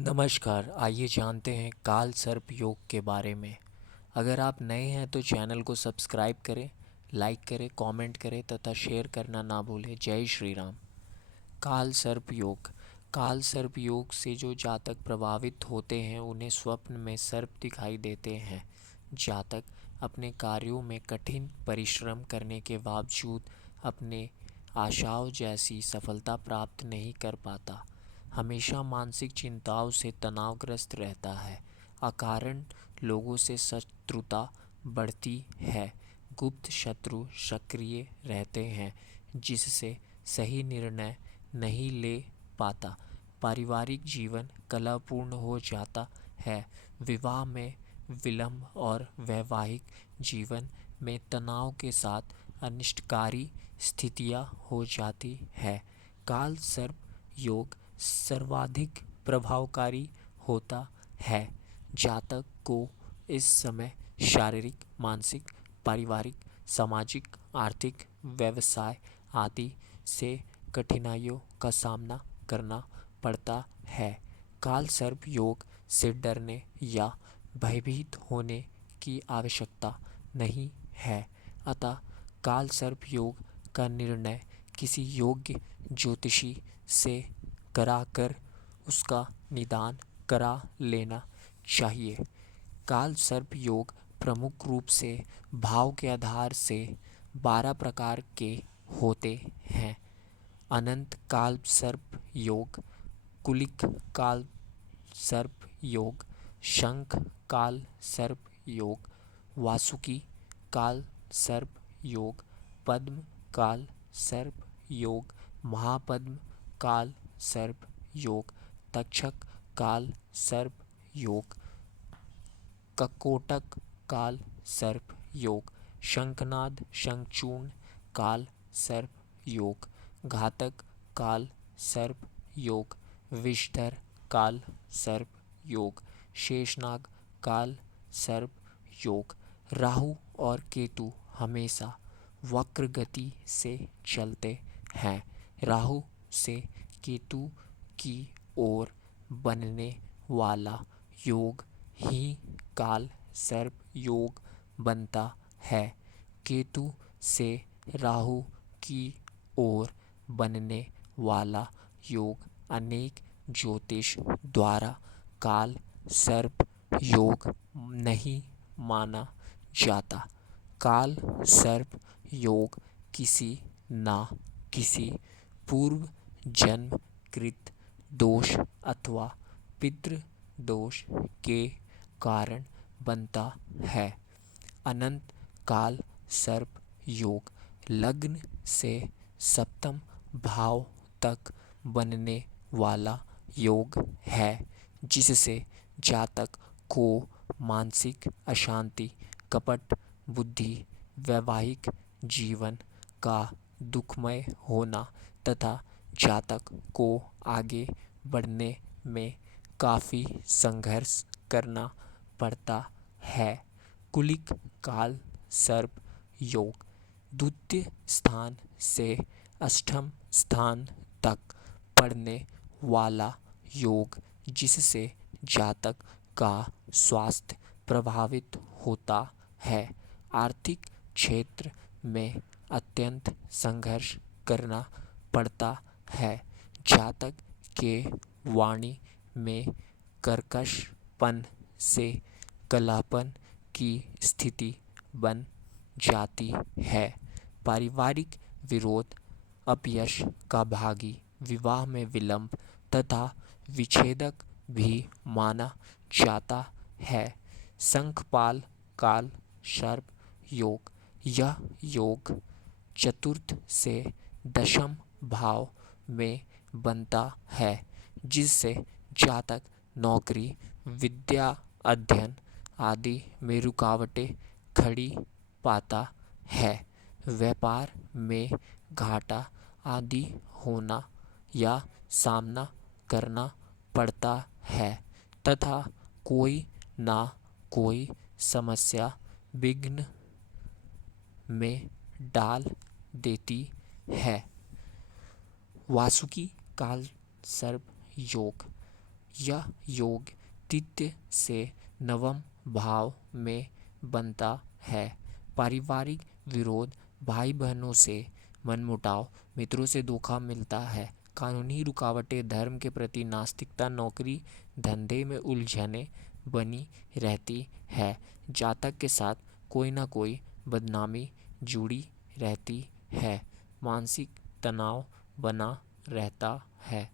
नमस्कार, आइए जानते हैं काल सर्प योग के बारे में। अगर आप नए हैं तो चैनल को सब्सक्राइब करें, लाइक करें, कमेंट करें तथा शेयर करना ना भूलें। जय श्री राम। काल सर्प योग। काल सर्प योग से जो जातक प्रभावित होते हैं उन्हें स्वप्न में सर्प दिखाई देते हैं। जातक अपने कार्यों में कठिन परिश्रम करने के बावजूद अपने आशाओं जैसी सफलता प्राप्त नहीं कर पाता। हमेशा मानसिक चिंताओं से तनावग्रस्त रहता है। अकारण लोगों से शत्रुता बढ़ती है। गुप्त शत्रु सक्रिय रहते हैं जिससे सही निर्णय नहीं ले पाता। पारिवारिक जीवन कलहपूर्ण हो जाता है। विवाह में विलंब और वैवाहिक जीवन में तनाव के साथ अनिष्टकारी स्थितियां हो जाती है। काल सर्प योग सर्वाधिक प्रभावकारी होता है। जातक को इस समय शारीरिक, मानसिक, पारिवारिक, सामाजिक, आर्थिक, व्यवसाय आदि से कठिनाइयों का सामना करना पड़ता है। काल सर्प योग से डरने या भयभीत होने की आवश्यकता नहीं है। अतः काल सर्प योग का निर्णय किसी योग्य ज्योतिषी से कराकर उसका निदान करा लेना चाहिए। काल सर्प योग प्रमुख रूप से भाव के आधार से 12 प्रकार के होते हैं। अनंत काल सर्प योग, कुलिक काल सर्प योग, शंख काल सर्प योग, वासुकी काल सर्प योग, पद्म काल सर्प योग, महापद्म काल सर्प योग, तक्षक काल सर्प योग, ककोटक काल सर्प योग, शंखनाद शंखचूर्ण काल सर्प योग, घातक काल सर्प योग, विषधर काल सर्प योग, शेषनाग काल सर्प योग। राहु और केतु हमेशा वक्र गति से चलते हैं। राहु से केतु की ओर बनने वाला योग ही काल सर्प योग बनता है। केतु से राहु की ओर बनने वाला योग अनेक ज्योतिष द्वारा काल सर्प योग नहीं माना जाता। काल सर्प योग किसी ना किसी पूर्व जन्म कृत दोष अथवा पितृ दोष के कारण बनता है। अनंत काल सर्प योग लग्न से सप्तम भाव तक बनने वाला योग है जिससे जातक को मानसिक अशांति, कपट बुद्धि, वैवाहिक जीवन का दुखमय होना तथा जातक को आगे बढ़ने में काफ़ी संघर्ष करना पड़ता है। कुलिक काल सर्प योग द्वितीय स्थान से अष्टम स्थान तक पड़ने वाला योग जिससे जातक का स्वास्थ्य प्रभावित होता है। आर्थिक क्षेत्र में अत्यंत संघर्ष करना पड़ता है। जातक के वाणी में कर्कशपन से कलापन की स्थिति बन जाती है। पारिवारिक विरोध, अपयश का भागी, विवाह में विलंब तथा विच्छेदक भी माना जाता है। शंखपाल काल सर्प योग यह योग चतुर्थ से दशम भाव में बनता है जिससे जातक नौकरी, विद्या अध्ययन आदि में रुकावटें खड़ी पाता है। व्यापार में घाटा आदि होना या सामना करना पड़ता है तथा कोई ना कोई समस्या विघ्न में डाल देती है। वासुकी काल सर्प योग यह योग तृतीय से नवम भाव में बनता है। पारिवारिक विरोध, भाई बहनों से मनमुटाव, मित्रों से धोखा मिलता है। कानूनी रुकावटें, धर्म के प्रति नास्तिकता, नौकरी धंधे में उलझने बनी रहती है। जातक के साथ कोई ना कोई बदनामी जुड़ी रहती है। मानसिक तनाव बना रहता है।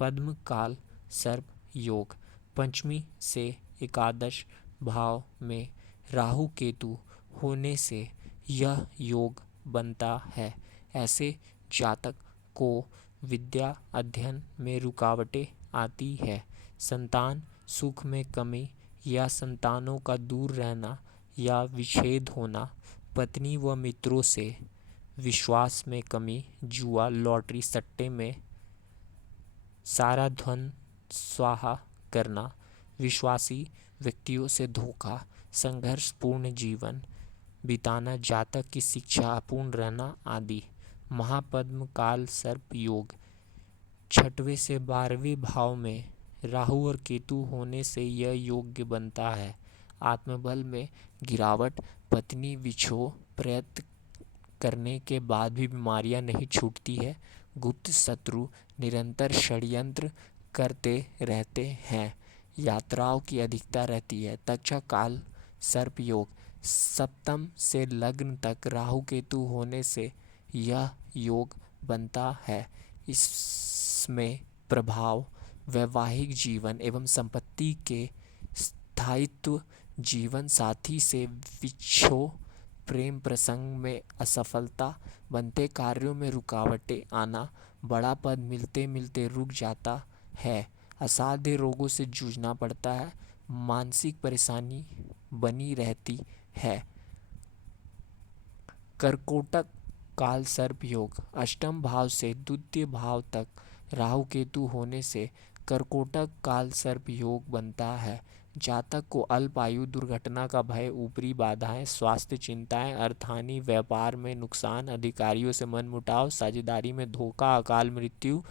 पद्म काल सर्प योग, पंचमी से एकादश भाव में राहु केतु होने से यह योग बनता है। ऐसे जातक को विद्या अध्ययन में रुकावटें आती है। संतान सुख में कमी या संतानों का दूर रहना या विच्छेद होना, पत्नी व मित्रों से विश्वास में कमी, जुआ, लॉटरी, सट्टे में सारा धन स्वाहा करना, विश्वासी व्यक्तियों से धोखा, संघर्षपूर्ण जीवन बिताना, जातक की शिक्षा अपूर्ण रहना आदि। महापद्म काल सर्प योग, छठवें से 12वें भाव में राहु और केतु होने से यह योग्य बनता है। आत्मबल में गिरावट, पत्नी विछोह, प्रयत्न करने के बाद भी बीमारियां नहीं छूटती है। गुप्त शत्रु निरंतर षड्यंत्र करते रहते हैं। यात्राओं की अधिकता रहती है। तक्षा काल सर्प योग, सप्तम से लग्न तक राहु केतु होने से यह योग बनता है। इसमें प्रभाव वैवाहिक जीवन एवं संपत्ति के स्थायित्व, जीवन साथी से विछोह, प्रेम प्रसंग में असफलता, बनते कार्यों में रुकावटें आना, बड़ा पद मिलते मिलते रुक जाता है, असाध्य रोगों से जूझना पड़ता है, मानसिक परेशानी बनी रहती है। कर्कोटक काल सर्प योग, अष्टम भाव से द्वितीय भाव तक राहु केतु होने से कर्कोटक काल सर्प योग बनता है। जातक को अल्प आयु, दुर्घटना का भय, ऊपरी बाधाएं, स्वास्थ्य चिंताएं, अर्थहानि, व्यापार में नुकसान, अधिकारियों से मनमुटाव, साझेदारी में धोखा, अकाल मृत्यु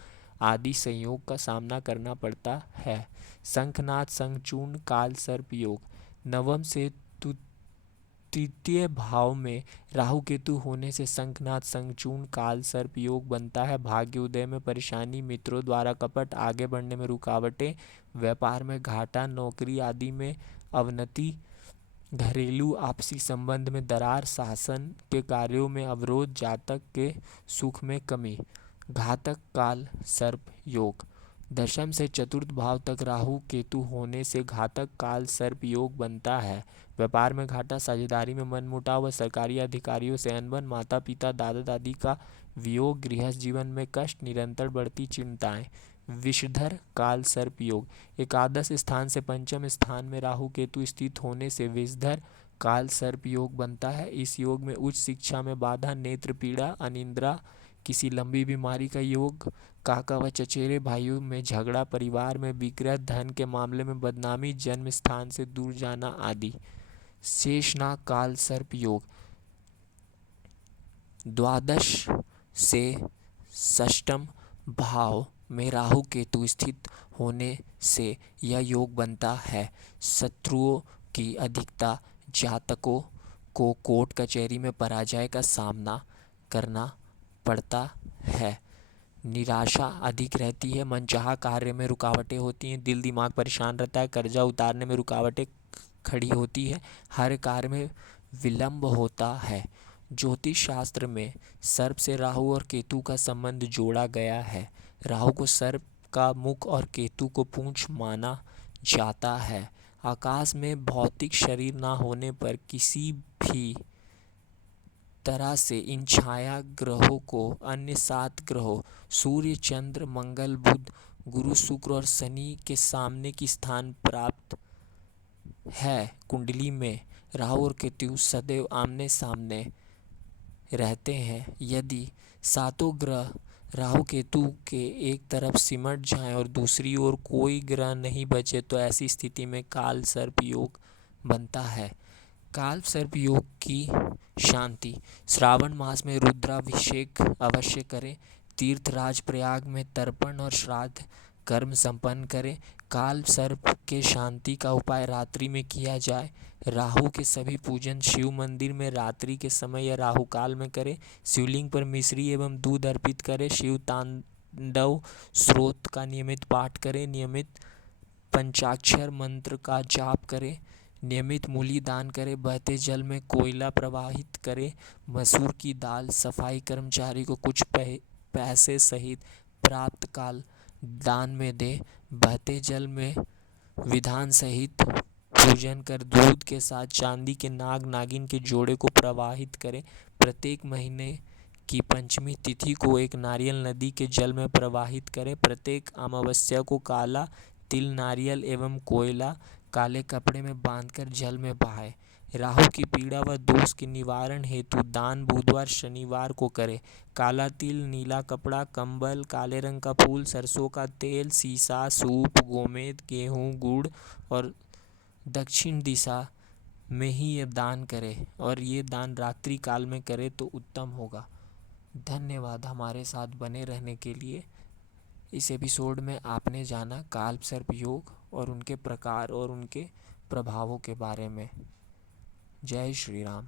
आदि संयोग का सामना करना पड़ता है। शंखनाद शंखचूर्ण काल सर्प योग, नवम से तृतीय भाव में राहु केतु होने से शंखनाद शंखचूर्ण काल सर्प योग बनता है। भाग्य उदय में परेशानी, मित्रों द्वारा कपट, आगे बढ़ने में रुकावटें, व्यापार में घाटा, नौकरी आदि में अवनति, घरेलू आपसी संबंध में दरार, शासन के कार्यों में अवरोध, जातक के सुख में कमी। घातक काल सर्प योग, दशम से चतुर्थ भाव तक राहु केतु होने से घातक काल सर्प योग बनता है। व्यापार में घाटा, साझेदारी में मनमुटाव व सरकारी अधिकारियों से अनबन, माता पिता दादा दादी का वियोग, गृहस्थ जीवन में कष्ट, निरंतर बढ़ती चिंताएं। विषधर काल सर्प योग, एकादश स्थान से पंचम स्थान में राहु केतु स्थित होने से विषधर काल सर्प योग बनता है। इस योग में उच्च शिक्षा में बाधा, नेत्र पीड़ा, अनिद्रा, किसी लंबी बीमारी का योग, काका व चचेरे भाइयों में झगड़ा, परिवार में विग्रह, धन के मामले में बदनामी, जन्म स्थान से दूर जाना आदि। शेषनाग काल सर्प योग, द्वादश से षष्ठम भाव में राहु केतु स्थित होने से यह योग बनता है। शत्रुओं की अधिकता, जातकों को कोर्ट कचहरी में पराजय का सामना करना पड़ता है। निराशा अधिक रहती है। मनचाहा कार्य में रुकावटें होती हैं। दिल दिमाग परेशान रहता है। कर्जा उतारने में रुकावटें खड़ी होती है। हर कार्य में विलंब होता है। ज्योतिष शास्त्र में सर्प से राहु और केतु का संबंध जोड़ा गया है। राहु को सर्प का मुख और केतु को पूंछ माना जाता है। आकाश में भौतिक शरीर ना होने पर किसी भी तरह से इन छाया ग्रहों को अन्य 7 ग्रहों सूर्य, चंद्र, मंगल, बुध, गुरु, शुक्र और शनि के सामने की स्थान प्राप्त है। कुंडली में राहु और केतु सदैव आमने सामने रहते हैं। यदि 7 ग्रह राहु केतु के एक तरफ सिमट जाएं और दूसरी ओर कोई ग्रह नहीं बचे तो ऐसी स्थिति में काल सर्प योग बनता है। काल सर्प योग की शांति, श्रावण मास में रुद्राभिषेक अवश्य करें। तीर्थराज प्रयाग में तर्पण और श्राद्ध कर्म संपन्न करें। काल सर्प के शांति का उपाय रात्रि में किया जाए। राहु के सभी पूजन शिव मंदिर में रात्रि के समय या राहु काल में करें। शिवलिंग पर मिश्री एवं दूध अर्पित करें। शिव तांडव स्रोत का नियमित पाठ करें। नियमित पंचाक्षर मंत्र का जाप करें। नियमित मूली दान करें। बहते जल में कोयला प्रवाहित करें। मसूर की दाल सफाई कर्मचारी को कुछ पैसे सहित प्राप्त काल दान में दे। बहते जल में विधान सहित पूजन कर दूध के साथ चांदी के नाग नागिन के जोड़े को प्रवाहित करें। प्रत्येक महीने की पंचमी तिथि को एक नारियल नदी के जल में प्रवाहित करें। प्रत्येक अमावस्या को काला तिल नारियल एवं कोयला काले कपड़े में बांधकर जल में बहाएं। राहु की पीड़ा व दोष के निवारण हेतु दान बुधवार शनिवार को करें। काला तिल, नीला कपड़ा, कंबल, काले रंग का फूल, सरसों का तेल, सीसा, सूप, गोमेद, गेहूँ, गुड़ और दक्षिण दिशा में ही ये दान करें और ये दान रात्रि काल में करें तो उत्तम होगा। धन्यवाद हमारे साथ बने रहने के लिए। इस एपिसोड में आपने जाना काल सर्प योग और उनके प्रकार और उनके प्रभावों के बारे में। जय श्री राम।